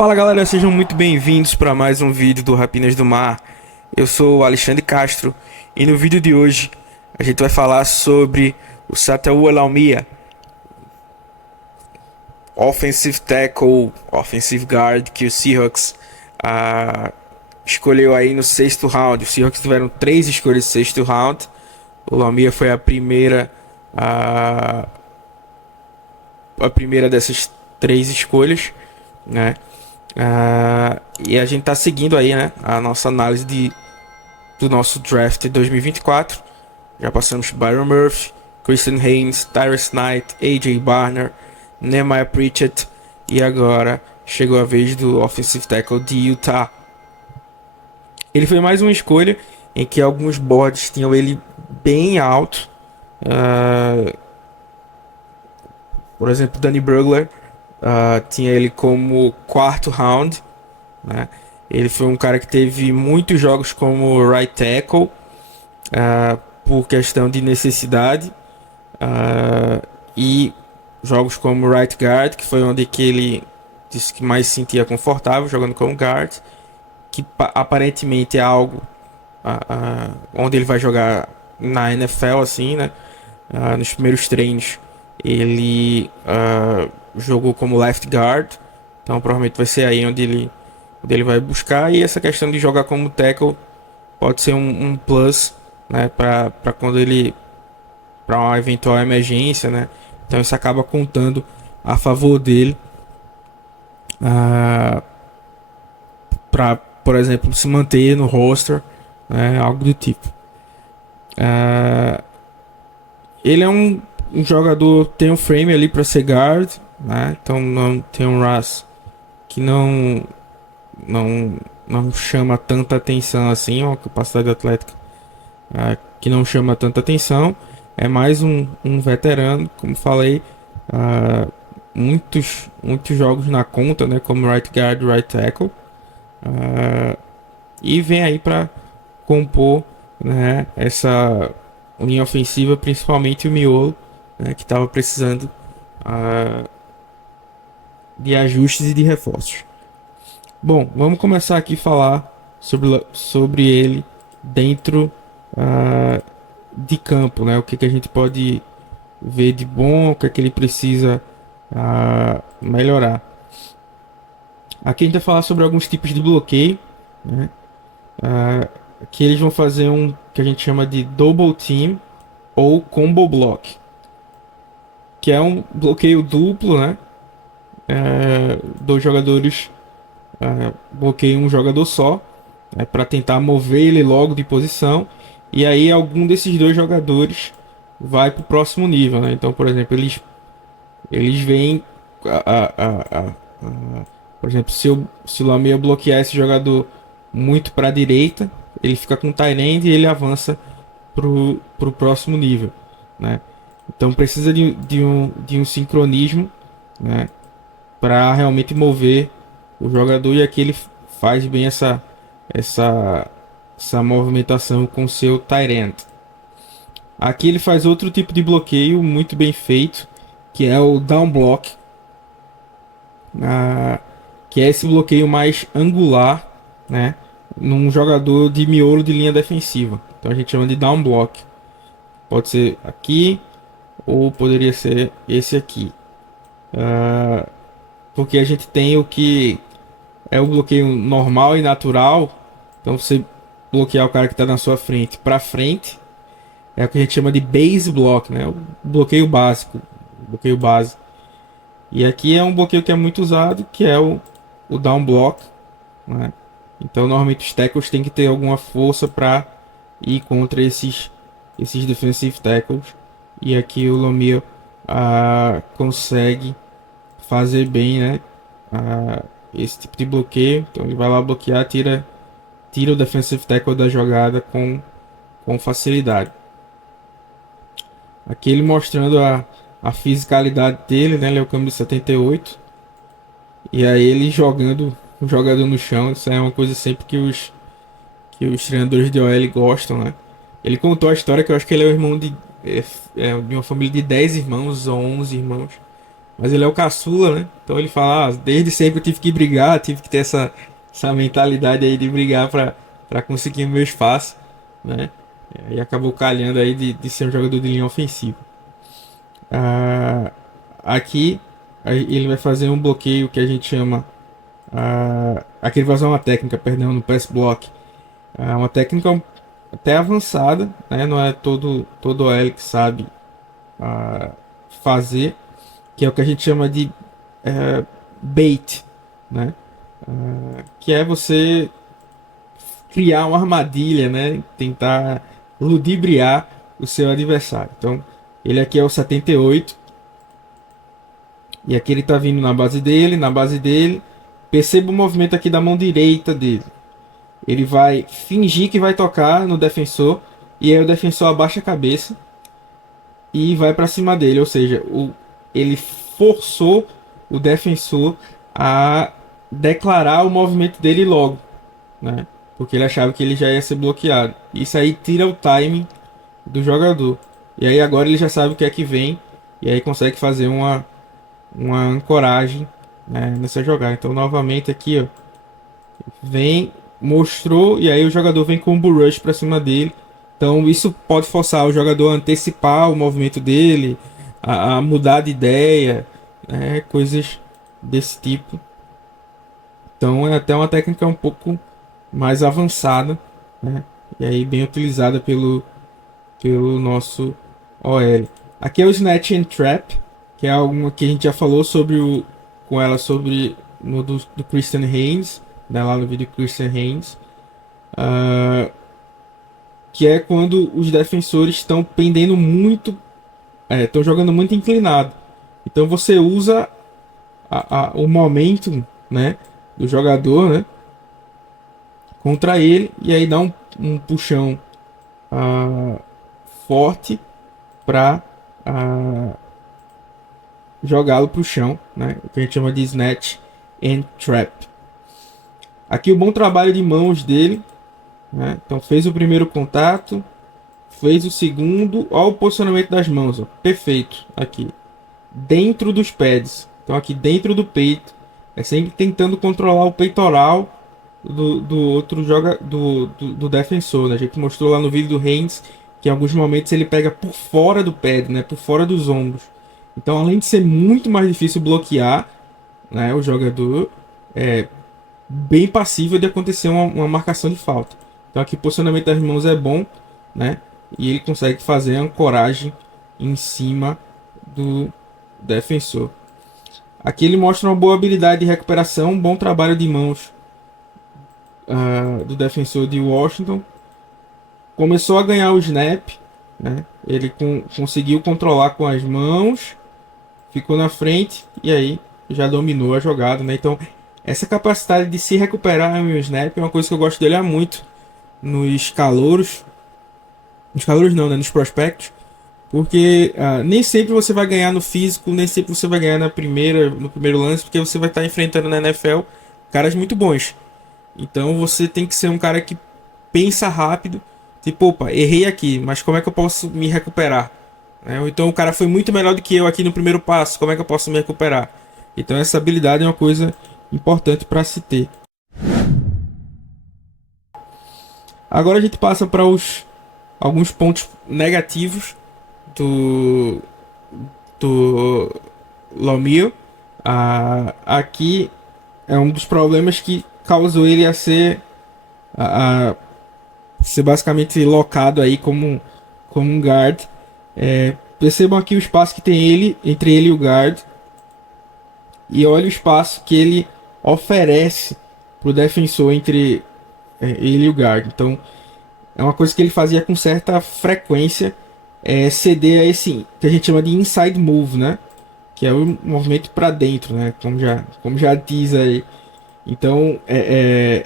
Fala galera, sejam muito bem-vindos para mais um vídeo do Rapinas do Mar. Eu sou o Alexandre Castro e no vídeo de hoje a gente vai falar sobre o Sataú Lalmiya, Offensive Tackle, Offensive Guard que o Seahawks escolheu aí no sexto round. Os Seahawks tiveram três escolhas no sexto round. O Lalmiya foi a primeira dessas três escolhas, né? E a gente tá seguindo aí, né, a nossa análise do nosso draft de 2024. Já passamos por Byron Murphy, Christian Haynes, Tyrus Knight, AJ Barner, Nehemiah Pritchett e agora chegou a vez do Offensive Tackle de Utah. Ele foi mais uma escolha em que alguns boards tinham ele bem alto. Por exemplo, Danny Brugler tinha ele como quarto round, né? Ele foi um cara que teve muitos jogos como right tackle, por questão de necessidade, e jogos como right guard, que foi onde que ele disse que mais se sentia confortável jogando como guard, que aparentemente é algo onde ele vai jogar na NFL, assim, né? Nos primeiros treinos ele jogou como left guard, então provavelmente vai ser aí onde ele vai buscar. E essa questão de jogar como tackle pode ser um plus, né, para quando ele, para uma eventual emergência, né? Então isso acaba contando a favor dele, para, por exemplo, se manter no roster, né, algo do tipo. Ele é um jogador, tem um frame ali para ser guard, né? Então não tem um RAS que não não chama tanta atenção assim, uma capacidade atlética que não chama tanta atenção. É mais um veterano, como falei, muitos jogos na conta, né, como right guard, right tackle, e vem aí para compor, né, essa linha ofensiva, principalmente o miolo, né, que estava precisando de ajustes e de reforços. Bom, vamos começar aqui a falar sobre ele dentro de campo, né? O que a gente pode ver de bom, o que ele precisa melhorar. Aqui a gente vai falar sobre alguns tipos de bloqueio, né? Que eles vão fazer um que a gente chama de double team ou combo block, que é um bloqueio duplo, né? Dois jogadores bloqueiam um jogador só, para tentar mover ele logo de posição, e aí algum desses dois jogadores vai para o próximo nível, né? Então, por exemplo, eles veem por exemplo, se o Lamela bloquear esse jogador muito para a direita, ele fica com o tight end e ele avança pro próximo nível, né? Então precisa de um sincronismo, né, para realmente mover o jogador, e aqui ele faz bem essa movimentação com seu tight end. Aqui ele faz outro tipo de bloqueio muito bem feito, que é o down block, que é esse bloqueio mais angular, né, num jogador de miolo de linha defensiva. Então a gente chama de down block. Pode ser aqui ou poderia ser esse aqui, porque a gente tem o que é o bloqueio normal e natural. Então você bloquear o cara que está na sua frente para frente é o que a gente chama de base block, né? O bloqueio básico, bloqueio base. E aqui é um bloqueio que é muito usado, que é o down block, né? Então normalmente os tackles têm que ter alguma força para ir contra esses defensive tackles, e aqui o Lamela consegue fazer bem, né, esse tipo de bloqueio. Então ele vai lá bloquear, tira o defensive tackle da jogada com facilidade. Aqui ele mostrando a fisicalidade dele, né? Ele é o câmbio de 78. E aí ele jogando o jogador no chão. Isso é uma coisa sempre que os treinadores de OL gostam, né? Ele contou a história que eu acho que ele é o irmão de uma família de 10 irmãos ou 11 irmãos. mas ele é o caçula, né? Então ele fala, desde sempre eu tive que brigar, tive que ter essa mentalidade aí de brigar para conseguir o meu espaço, né? E acabou calhando aí de ser um jogador de linha ofensiva. Ah, aqui ele vai fazer um bloqueio que a gente chama. Aqui ele vai usar uma técnica, perdão, no pass block. Uma técnica até avançada, né? Não é todo OL que sabe fazer, que é o que a gente chama de bait, né? Que é você criar uma armadilha, né? Tentar ludibriar o seu adversário. Então, ele aqui é o 78. E aqui ele tá vindo na base dele. Perceba o movimento aqui da mão direita dele. Ele vai fingir que vai tocar no defensor. E aí o defensor abaixa a cabeça e vai para cima dele. Ou seja, ele forçou o defensor a declarar o movimento dele logo, né? Porque ele achava que ele já ia ser bloqueado. Isso aí tira o timing do jogador. E aí agora ele já sabe o que é que vem. E aí consegue fazer uma ancoragem, né, nessa jogada. Então novamente aqui, ó, vem, mostrou e aí o jogador vem com o bull rush para cima dele. Então isso pode forçar o jogador a antecipar o movimento dele, a mudar de ideia, né, coisas desse tipo. Então é até uma técnica um pouco mais avançada, né, e aí bem utilizada pelo nosso OL. Aqui é o Snatch and Trap, que é algo que a gente já falou com ela sobre no do Christian Haynes, né, lá no vídeo Christian Haynes, que é quando os defensores estão pendendo muito, estão jogando muito inclinado. Então você usa o momento, né, do jogador, né, contra ele e aí dá um puxão forte para jogá-lo para o chão, né? O que a gente chama de snatch and trap. Aqui o bom trabalho de mãos dele, né? Então fez o primeiro contato, fez o segundo, olha o posicionamento das mãos, ó. Perfeito, aqui dentro dos pads, então aqui dentro do peito, é sempre tentando controlar o peitoral do outro do defensor, né? A gente mostrou lá no vídeo do Haynes que em alguns momentos ele pega por fora do pad, né? Por fora dos ombros. Então, além de ser muito mais difícil bloquear, né, o jogador é bem passível de acontecer uma marcação de falta. Então, aqui o posicionamento das mãos é bom, né? E ele consegue fazer a ancoragem em cima do defensor. Aqui ele mostra uma boa habilidade de recuperação, um bom trabalho de mãos do defensor de Washington. Começou a ganhar o snap, né? Ele conseguiu controlar com as mãos, ficou na frente e aí já dominou a jogada, né? Então, essa capacidade de se recuperar no snap é uma coisa que eu gosto dele há muito nos calouros. Nos calouros não, né? Nos prospectos. Porque nem sempre você vai ganhar no físico, nem sempre você vai ganhar no primeiro lance, porque você vai estar enfrentando na NFL caras muito bons. Então você tem que ser um cara que pensa rápido. Tipo, opa, errei aqui, mas como é que eu posso me recuperar? Ou então o cara foi muito melhor do que eu aqui no primeiro passo, como é que eu posso me recuperar? Então essa habilidade é uma coisa importante para se ter. Agora a gente passa para alguns pontos negativos do Lomio. Aqui é um dos problemas que causou ele a ser basicamente locado aí como um guard. Percebam aqui o espaço que tem entre ele e o guard. E olha o espaço que ele oferece para o defensor entre ele e o guard. Então é uma coisa que ele fazia com certa frequência, ceder a esse que a gente chama de inside move, né? Que é o movimento para dentro, né? Como já diz aí. Então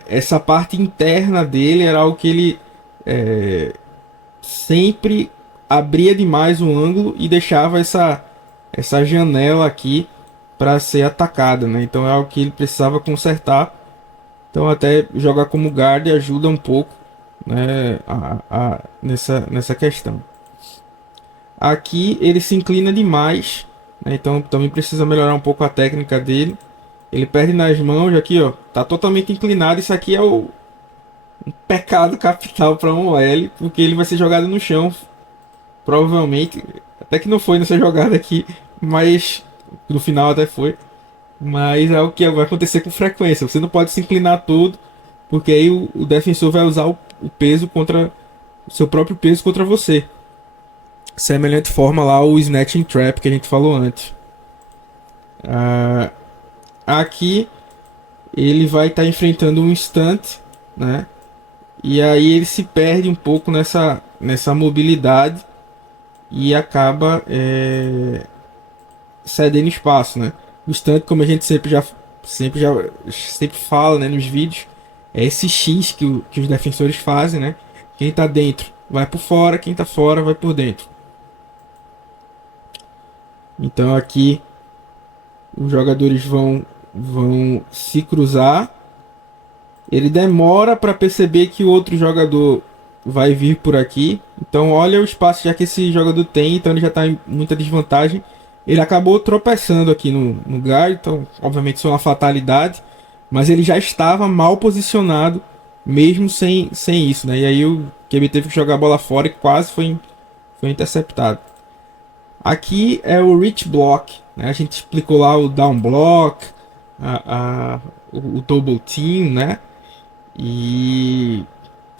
essa parte interna dele era algo que ele sempre abria demais o ângulo e deixava essa janela aqui para ser atacada, né? Então é algo que ele precisava consertar. Então até jogar como guard ajuda um pouco, né, nessa questão. Aqui ele se inclina demais, né? Então também precisa melhorar um pouco a técnica dele. Ele perde nas mãos aqui, ó. Tá totalmente inclinado. Isso aqui é o um pecado capital para um OL, porque ele vai ser jogado no chão, provavelmente. Até que não foi nessa jogada aqui, mas no final até foi. Mas é o que vai acontecer com frequência. Você não pode se inclinar todo, porque aí o defensor vai usar o peso contra o seu próprio peso contra você. Semelhante forma lá o Snatching Trap que a gente falou antes. Aqui ele vai estar enfrentando um stunt, né? E aí ele se perde um pouco nessa mobilidade e acaba cedendo espaço, né? O stunt, como a gente sempre fala, né, nos vídeos, é esse X que os defensores fazem, né? Quem tá dentro vai por fora, quem tá fora vai por dentro. Então aqui os jogadores vão se cruzar. Ele demora para perceber que o outro jogador vai vir por aqui. Então olha o espaço já que esse jogador tem, então ele já está em muita desvantagem. Ele acabou tropeçando aqui no guard, então obviamente isso é uma fatalidade, mas ele já estava mal posicionado mesmo sem isso, né? E aí o QB teve que jogar a bola fora e quase foi interceptado. Aqui é o reach block, né? A gente explicou lá o down block, o double team, né? E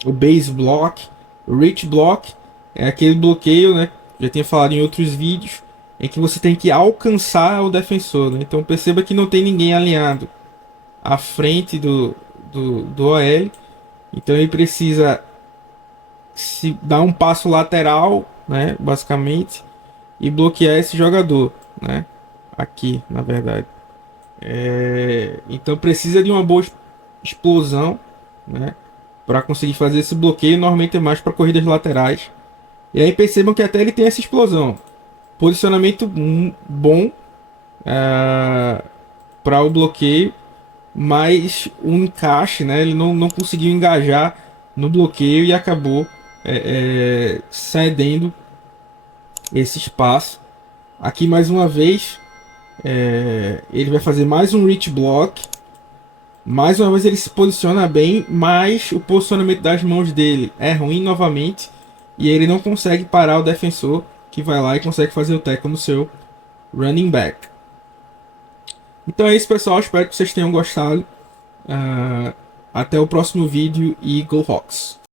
o base block, o reach block é aquele bloqueio, né? Já tinha falado em outros vídeos, em que você tem que alcançar o defensor, né? Então perceba que não tem ninguém alinhado à frente do OL. Então ele precisa se dar um passo lateral, né? Basicamente, e bloquear esse jogador, né? Aqui, na verdade. Então precisa de uma boa explosão, né? Para conseguir fazer esse bloqueio. Normalmente é mais para corridas laterais. E aí percebam que até ele tem essa explosão. Posicionamento bom para o bloqueio, mas o encaixe, né? Ele não conseguiu engajar no bloqueio e acabou cedendo esse espaço. Aqui mais uma vez ele vai fazer mais um reach block. Mais uma vez ele se posiciona bem, mas o posicionamento das mãos dele é ruim novamente. E ele não consegue parar o defensor, que vai lá e consegue fazer o tackle no seu running back. Então é isso, pessoal. Espero que vocês tenham gostado. Até o próximo vídeo e Go Hawks!